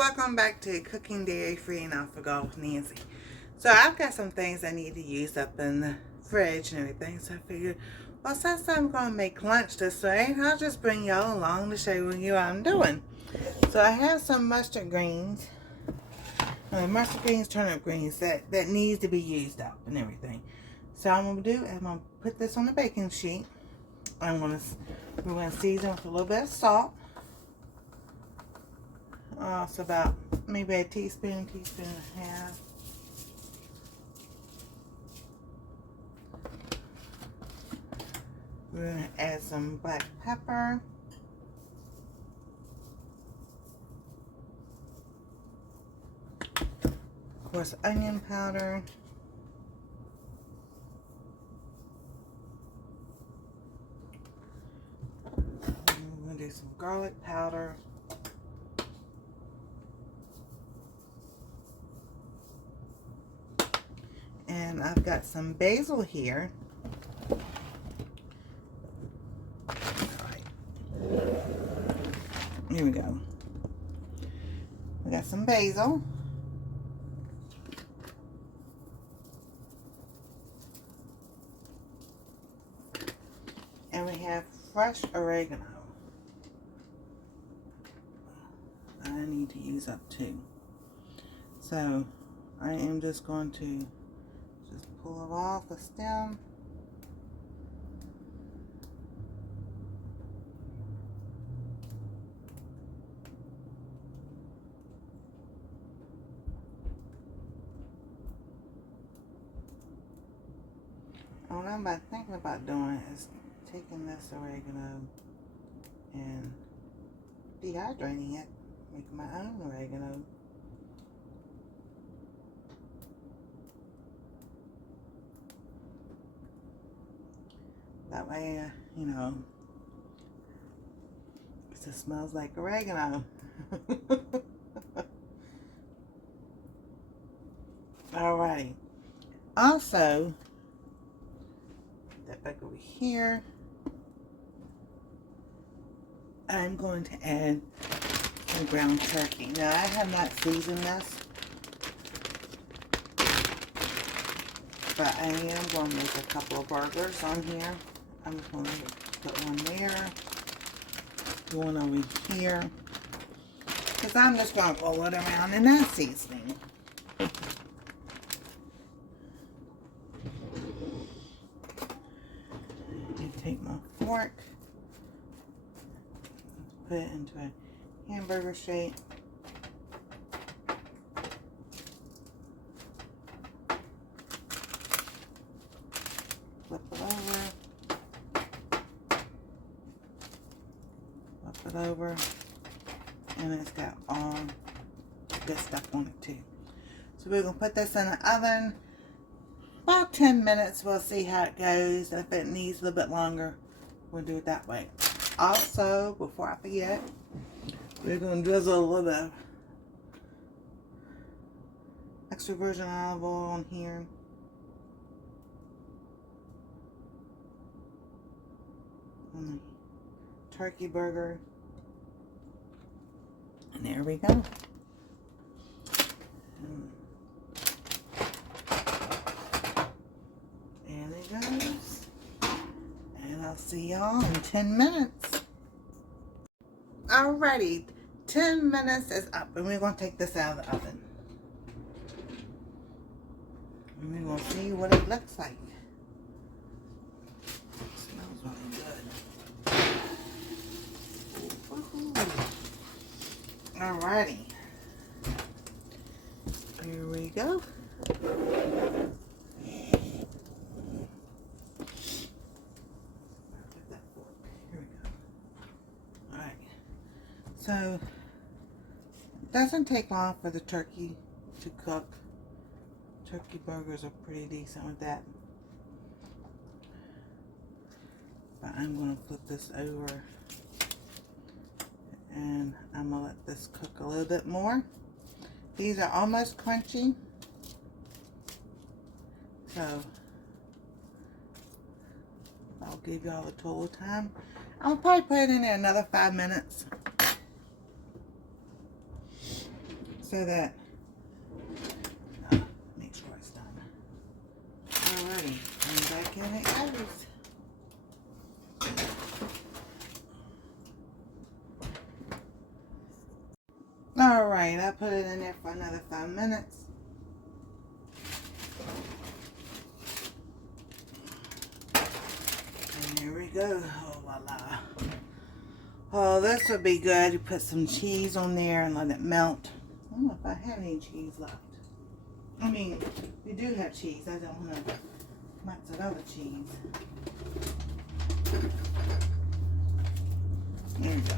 welcome back to Cooking Dairy Free and Off the Go with Nancy. So I've got some things I need to use up in the fridge and everything. So I figured, well, since I'm going to make lunch this way, I'll just bring y'all along to show you what I'm doing. So I have some mustard greens, turnip greens that needs to be used up and everything. So I'm going to do, I'm going to put this on the baking sheet. We're going to season with a little bit of salt. It's about maybe a teaspoon and a half. We're going to add some black pepper. Of course, onion powder. We're going to do some garlic powder. And I've got some basil here. Alright. Here we go. We got some basil. And we have fresh oregano. I need to use up too. So I am just going to pull it off the stem. What I'm thinking about doing is taking this oregano and dehydrating it, making my own oregano. That way, you know, it just smells like oregano. Alrighty. Also, put that back over here. I'm going to add some ground turkey. Now, I have not seasoned this, but I am going to make a couple of burgers on here. I'm just going to put one there, one over here, because I'm just going to roll it around in that seasoning. And take my fork, put it into a hamburger shape. Flip it over. Flip it over. And it's got all good stuff on it too. So we're going to put this in the oven. About 10 minutes. We'll see how it goes. If it needs a little bit longer, we'll do it that way. Also, before I forget, we're going to drizzle a little bit of extra virgin olive oil on here. On the turkey burger. And there we go. And there it goes. And I'll see y'all in 10 minutes. Alrighty, 10 minutes is up, and we're going to take this out of the oven. And we're going to see what it looks like. It smells really good. Alrighty. Here we go. So, it doesn't take long for the turkey to cook. Turkey burgers are pretty decent with that. But I'm going to flip this over. And I'm going to let this cook a little bit more. These are almost crunchy. So, I'll give y'all the total time. I'll probably put it in there another 5 minutes. so that make sure it's done. Alrighty, and back in it goes. Alright, I put it in there for another 5 minutes. And here we go. Oh, voila. Oh, this would be good. You put some cheese on there and let it melt. I don't know if I have any cheese left. I mean, we do have cheese. I don't want to mix it other cheese. There you go.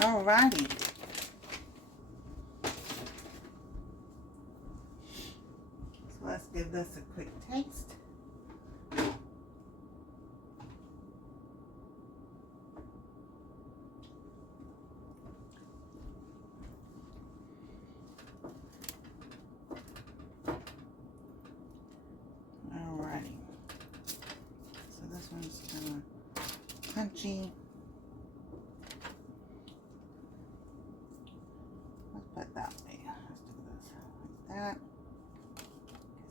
Alrighty. So let's give this a quick taste. Alrighty. So this one's kind of crunchy. Put that way. Let's do this like that. Get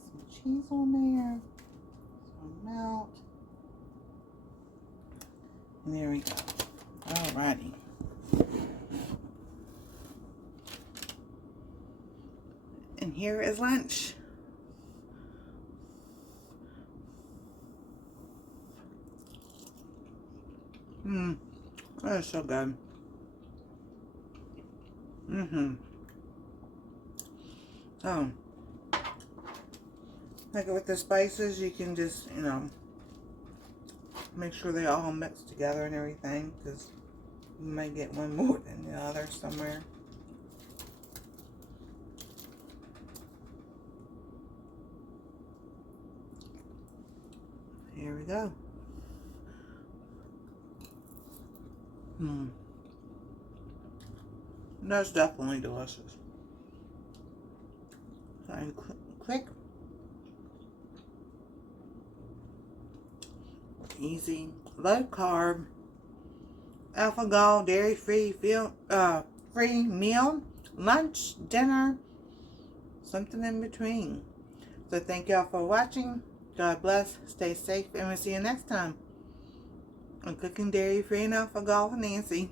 some cheese on there. This will melt. And there we go. Alrighty. And here is lunch. That is so good. So, like with the spices, you can just, you know, make sure they all mix together and everything, because you might get one more than the other somewhere. Here we go. That's definitely delicious. So quick, easy, low carb, alcohol, dairy free meal, lunch, dinner, something in between. So thank y'all for watching. God bless, stay safe, and we'll see you next time on Cooking Dairy Free and Alcohol with Nancy.